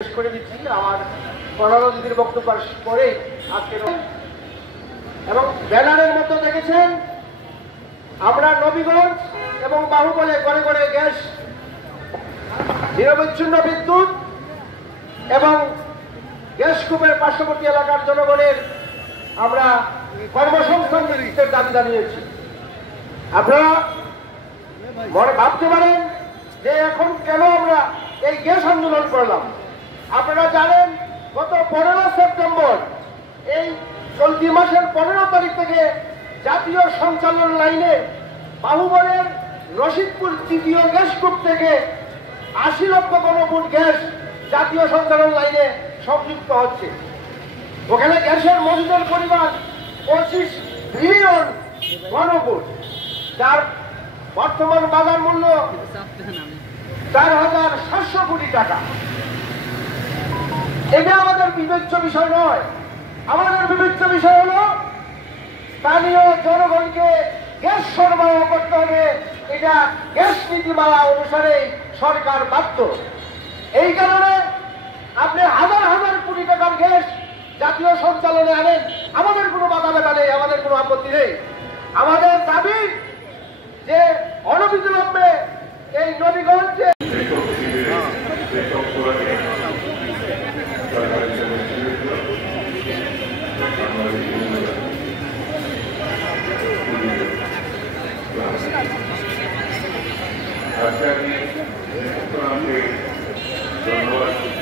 শেষ করে দিচ্ছি আমার প্রধানমন্ত্রীর বক্তব্য পরেই আজকে এবং ব্যানারের মধ্যে দেখেছেন আমরা নবীগঞ্জ এবং বাহুবলে ঘরে ঘরে গ্যাস নিরবচ্ছিন্ন বিদ্যুৎ এবং গ্যাস কূপের পার্শ্ববর্তী এলাকার জনগণের আমরা কর্মসংস্থান নিশ্চিতের দাবি জানিয়েছি। আপনারা মনে ভাবতে পারেন যে এখন কেন আমরা এই গ্যাস আন্দোলন করলাম। আপনারা জানেন গত 15 সেপ্টেম্বর এই চলতি মাসের 15 তারিখ থেকে জাতীয় সঞ্চালন লাইনে বাহুবলের রশিদপুর তৃতীয় গ্যাস কূপ থেকে 80 লক্ষ ঘনফুট গ্যাস জাতীয় সঞ্চালন লাইনে সংযুক্ত হচ্ছে। ওখানে গ্যাসের মজুদের পরিমাণ 25 বিলিয়ন ঘনফুট, যার বর্তমান বাজার মূল্য 4,700 কোটি টাকা। এটা আমাদের বিবেচ্য বিষয় নয়। আমাদের বিবেচ্য বিষয় হলো স্থানীয় জনগণকে গ্যাস সরবরাহ করতে হবে। এটা গ্যাস নীতিমালা অনুসারে সরকার বাধ্য। এই কারণে আপনি হাজার হাজার কোটি টাকার গ্যাস জাতীয় সঞ্চালনে আনেন, আমাদের কোনো বাধা ব্যথা নেই, আমাদের কোনো আপত্তি নেই। আমাদের দাবি যে অনবিলম্বে এই নবীগঞ্জে ধন্যবাদ।